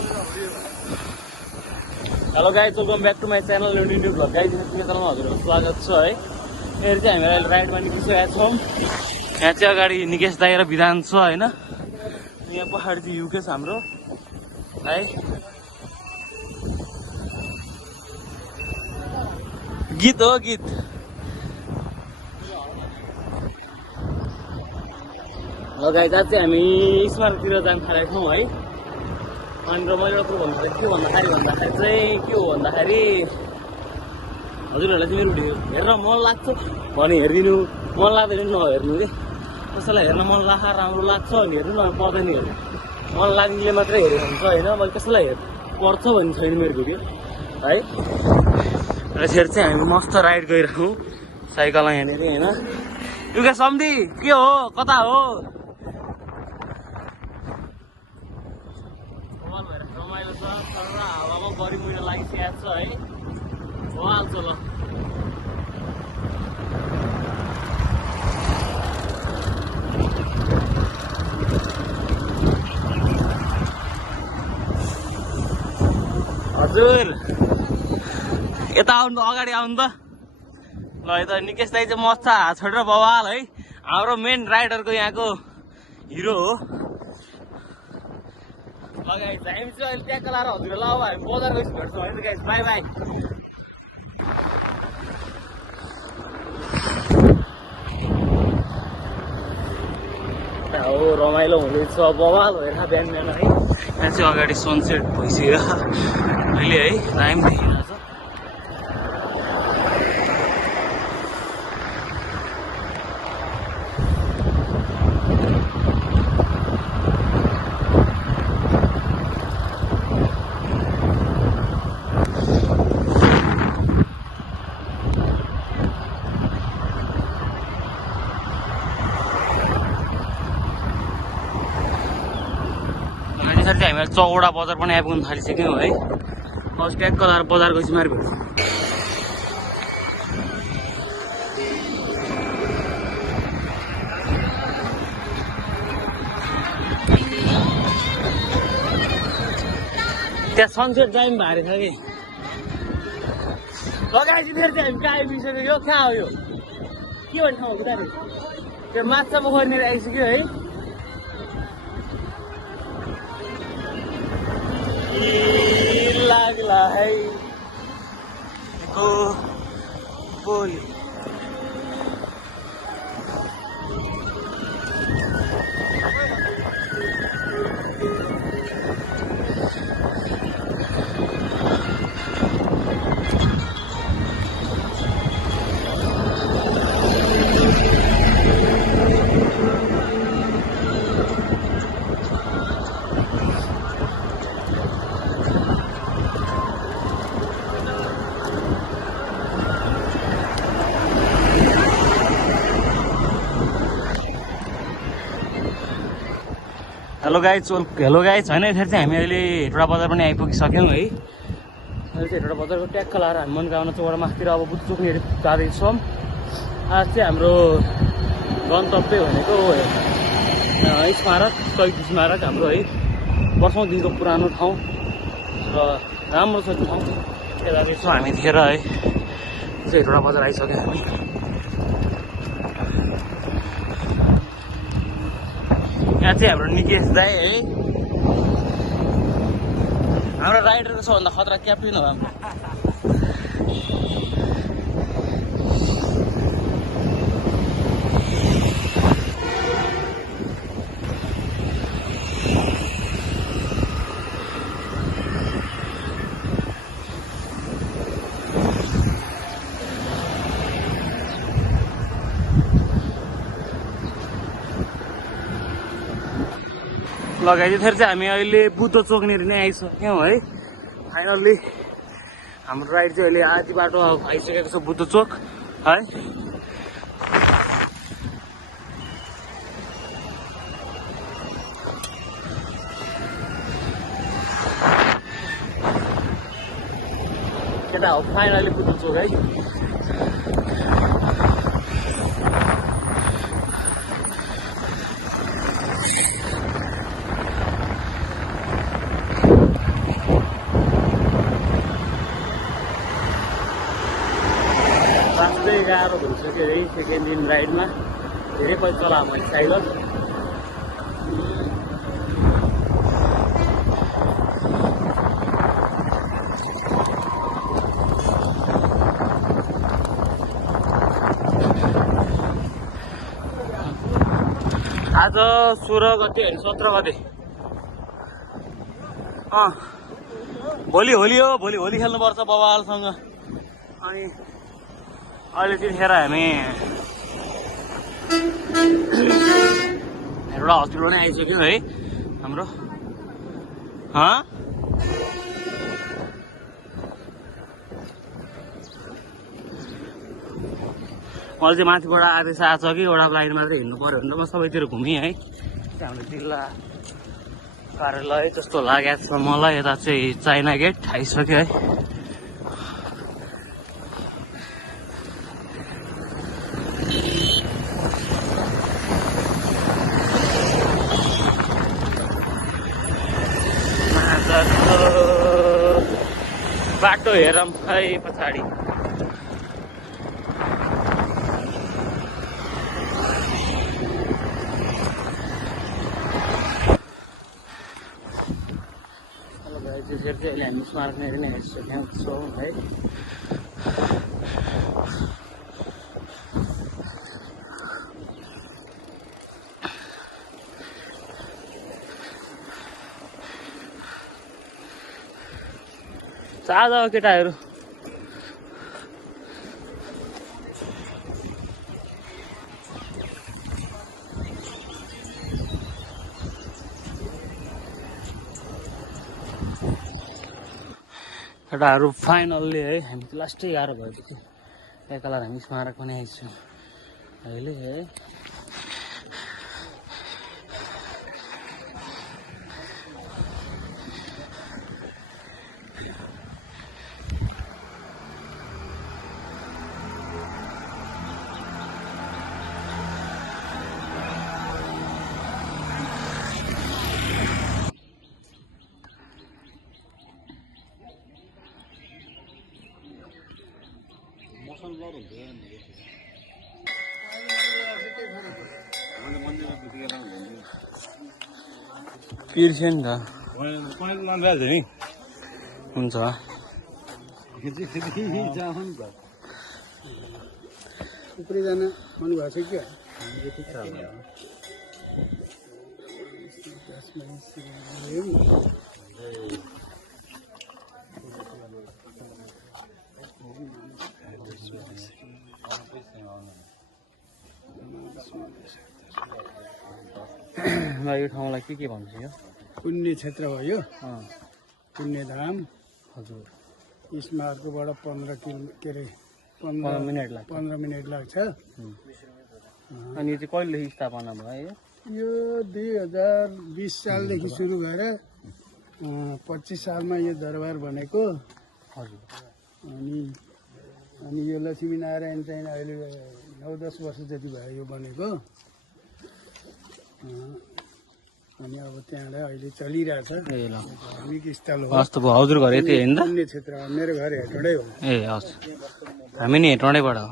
Hello guys, welcome back to my channel new vlog. Guys मेरो च्यानलमा हजुरहरूको स्वागत छ है। मेरो चाहिँ हामी अहिले राइडमा निस्किसकेका छौँ। यहाँ चाहिँ अगाडि निकेश दाइ र विधान छ होइन। यहाँ पछाडि चाहिँ युकेश हाम्रो है। गीत हो गीत। ल गाइज आज चाहिँ हामी स्मारकतिर जान थालेको छौँ है। अनि र मैले एउटा कुरो के भन्दाखेरि चाहिँ के हो भन्दाखेरि हजुरहरूलाई चाहिँ मेरो भिडियो हेरेर मन लाग्छ भने हेरिदिनु, मन लाग्दैन नहेर्नु कि। कसैलाई हेर्न मन लाग्छ राम्रो लाग्छ भने हेर्नु, न पर्दैन हेर्नु। मन लाग्नेले मात्रै हेरेको हुन्छ होइन। मैले कसैलाई पर्छ भन्ने छैन मेरो भिडियो है। र यसरी चाहिँ हामी मस्त राइड गइरहेको साइकलमा यहाँनिर होइन। युगा सम्धी के हो, कता हो? रमाइलो छ तर हावामा बढी महिना लागिसकेको छ है। भइहाल्छ ल। हजुर यता आउनु त, अगाडि आउनु त। ल यता निकेश दाइ चाहिँ मस्त हात छोडेर बवाल है। हाम्रो मेन राइडरको यहाँको हिरो हो। गाइस हामी चाहिँ अहिले ट्याक्क लाएर हजुरहरूलाई अब हामी बजार गइस भेट्छौँ है त गाइस। By by. हो रमाइलो हुँदैछ, बवाल भएर बिहान बिहान है। यहाँ चाहिँ अगाडि सनसेट भइसक्यो अहिले है। टाइम देखिरहेको छ। हामीलाई चौडा बजार पनि आइपुग्नु थालिसक्यौँ है। अब ट्याक्क लाएर बजार गएपछि मारि भेट्छौँ। त्यहाँ सनसेट टाइम भारी छ कि लगाएपछि फेरि चाहिँ हामी कहाँ आइपुगिसक्यो। यो कहाँ हो, यो के भन्ने ठाउँ हो त? त्यो माछा पोखरीनिर आइसक्यो है। लाग्ला है बोली। हेलो गाइज होइन। यसरी चाहिँ हामी अहिले हेटौडा बजार पनि आइपुगिसक्यौँ है। अहिले चाहिँ हेटौडा बजारको ट्याक्क लाएर हामी मनोकामना चौडा माथितिर अब बुद्ध चोकनिर जाँदैछौँ। आज चाहिँ हाम्रो गन्तव्य भनेको स्मारक, शहीद स्मारक हाम्रो है। वर्षौँदेखिको पुरानो ठाउँ र राम्रो छ त्यो ठाउँ। त्यहाँ जाँदैछौँ हामी थिएर है। चाहिँ हेटौडा बजार आइसक्यौँ हामी। यहाँ चाहिँ हाम्रो निकेश दाइ है, हाम्रो राइडरको सबभन्दा खतरा क्याप्टेन हो हाम्रो। लगाइदियो चाहिँ हामी अहिले बुद्ध चोकनिर नै आइसक्यौँ है। फाइनल्ली हाम्रो राइड चाहिँ अहिले आधी बाटो आइसकेको छ बुद्ध चोक है। केटा हो फाइनल्ली बुद्ध चोक है। धेरै सेकेन्ड दिन राइडमा धेरै पैसा चलाएको मैले साइकल। आज 16 गते होइन 17 गते। भोलि होली हो, भोलि होली खेल्नुपर्छ बबालसँग। अनि अहिले त्यतिखेर हामी एउटा हस्पिटल नै आइसक्यौँ है हाम्रो। मैले चाहिँ माथिबाट आदेश आएको छ कि एउटा लाइन मात्रै हिँड्नु पऱ्यो भने त म सबैतिर घुमेँ है। हाम्रो जिल्ला कार्यालय जस्तो लागेको छ मलाई। यता चाहिँ चाइना गेट आइसक्यो है। बाटो हेरौँ है पछाडि। त्यसरी चाहिँ अहिले हामी स्मारक नै आइसकेका छौँ है। आज केटाहरू फाइनल्ली है हामी त लास्टै गाह्रो भएपछि एकला हामी स्मारक पनि आइसक्यौँ अहिले है। पिर्स्यो नि त हुन्छ। उपरी जान मन भएको छ क्या। यो ठाउँलाई के भन्छ यो? पुण्य क्षेत्र हो यो। पुण्यधाम। हजुर। स्मारकबाट 15 मिनट लाग्छ। अनि यो चाहिँ कहिलेदेखि स्थापना भयो? यो 2020 सालदेखि सुरु भएर 25 सालमा यो दरबार बनेको। हजुर। अनि यो लक्ष्मीनारायण चाहिँ अहिले 9-10 वर्ष जति भयो यो बनेको। अनि अब त्यहाँबाट अहिले चलिरहेछ। धार्मिक स्थल हो। हजुर घर यति होइन? पुण्य क्षेत्र हो। मेरो घर हेटौँडै हो। ए हस्, हामी नि हेटौँडैबाट हो।